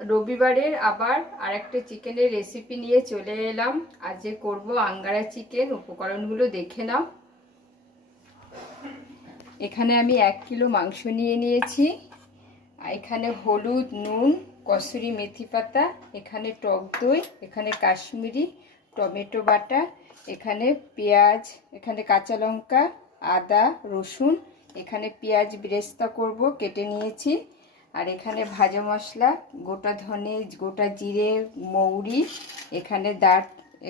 রবিবারের আবার আরেকটা চিকেনের রেসিপি নিয়ে চলে এলাম। আজকে করব আঙ্গারা চিকেন। উপকরণগুলো দেখে নাও। এখানে আমি 1 কিলো মাংস নিয়ে নিয়েছি। এখানে হলুদ, নুন, কসুরি মেথি পাতা, এখানে টক দই, এখানে কাশ্মীরি টমেটো বাটা, এখানে পেঁয়াজ, এখানে কাঁচা লঙ্কা, আদা, রসুন, এখানে পেঁয়াজ বেরেস্তা করব কেটে নিয়েছি। আর এখানে ভাজা মশলা, গোটা ধনে, গোটা জিরে, মৌরি,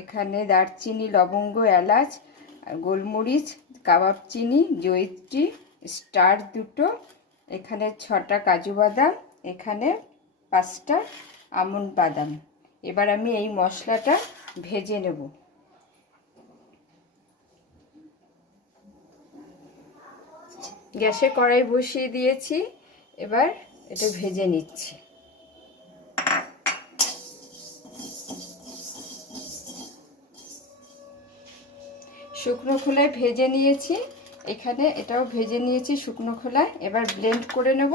এখানে দারচিনি, লবঙ্গ, এলাচ, গোলমরিচ, কাবাব চিনি, জয়িত্রী, স্টার 2টো, এখানে 6টা কাজু বাদাম, এখানে 5টা আমন্ড বাদাম। এবার আমি এই মশলাটা ভেজে নেব। গ্যাসে কড়াই বসিয়ে দিয়েছি, এবার এটা ভেজে নিচ্ছি। শুকনো খোলায় ভেজে নিয়েছি, এখানে এটাও ভেজে নিয়েছি শুকনো খোলায়। এবার ব্লেন্ড করে নেব।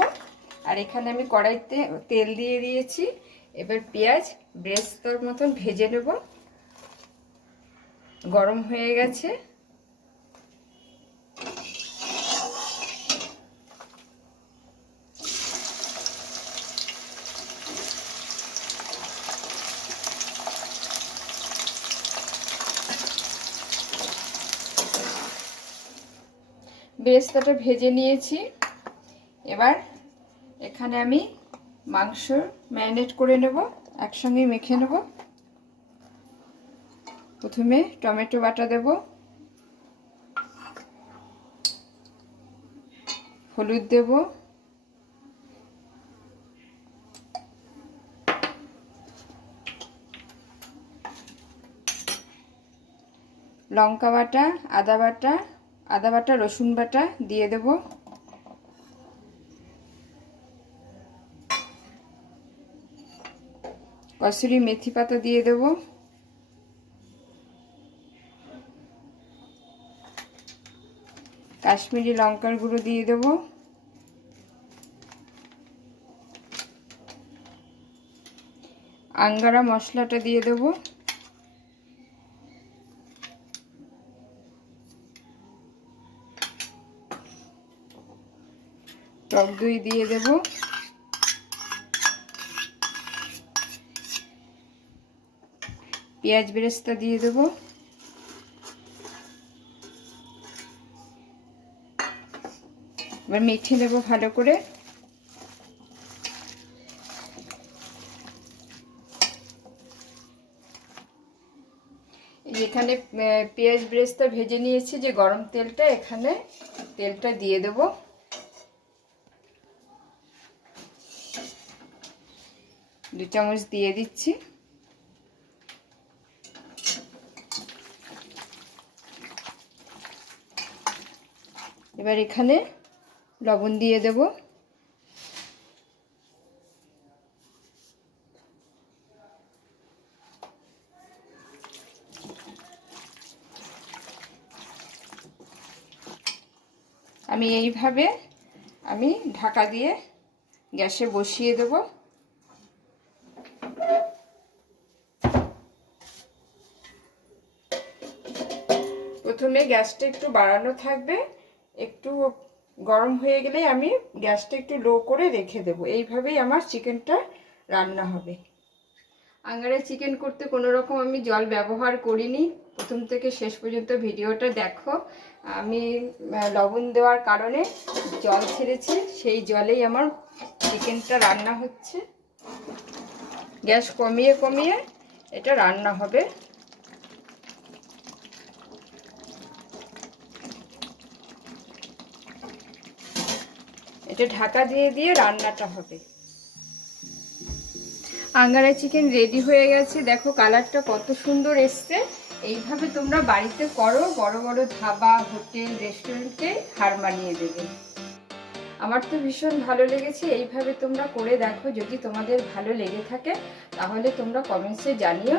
আর এখানে আমি কড়াইতে তেল দিয়ে দিয়েছি। এবার পেঁয়াজ বেরেস্তার মতন ভেজে নেব। গরম হয়ে গেছে। বেরেস্তাটা ভেজে নিয়েছি। এবার এখানে আমি মাংস ম্যারিনেট করে নেব, একসঙ্গে মেখে নেব। প্রথমে টমেটো বাটা দেব, হলুদ দেব, লঙ্কা বাটা, আদা বাটা, রসুন বাটা দিয়ে দেব। কসুরি মেথি পাতা দিয়ে দেব। কাশ্মীরি লঙ্কার গুঁড়ো দিয়ে দেব। আঙ্গারা মশলাটা দিয়ে দেব। টক দই দিয়ে দেব। পেঁয়াজ বেরেস্তা দিয়ে দেব। এবার মেখে নেব ভালো করে। এখানে পেঁয়াজ বেরেস্তা ভেজে নিয়েছি, যে গরম তেলটা, এখানে তেলটা দিয়ে দেব। দু চামচ দিয়ে দিচ্ছি। এবার এখানে লবণ দিয়ে দেব। আমি এইভাবে ঢাকা দিয়ে গ্যাসে বসিয়ে দেব। প্রথমে গ্যাসটা একটু বাড়ানো থাকবে, একটু গরম হয়ে গেলে আমি গ্যাসটা একটু লো করে রেখে দেব। এইভাবেই আমার চিকেনটা রান্না হবে। আঙ্গারা চিকেন করতে কোনো রকম আমি জল ব্যবহার করিনি। প্রথম থেকে শেষ পর্যন্ত ভিডিওটা দেখো। আমি লবণ দেওয়ার কারণে জল ছেড়েছে, সেই জলেই আমার চিকেনটা রান্না হচ্ছে। গ্যাস কমিয়ে কমিয়ে এটা রান্না হবে। এটা ঢাকা দিয়ে দিয়ে রান্নাটা হবে। আঙ্গারা চিকেন রেডি হয়ে গেছে। দেখো কালারটা কত সুন্দর এসছে। এইভাবে তোমরা বাড়িতে করো, বড় বড় ধাবা, হোটেল, রেস্টুরেন্টে হার মানিয়ে দেবে। আমার তো ভীষণ ভালো লেগেছে। এইভাবে তোমরা করে দেখো। যদি তোমাদের ভালো লেগে থাকে তাহলে তোমরা কমেন্টসে জানিও।